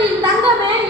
தமிழ்நாட்டின் தங்கமே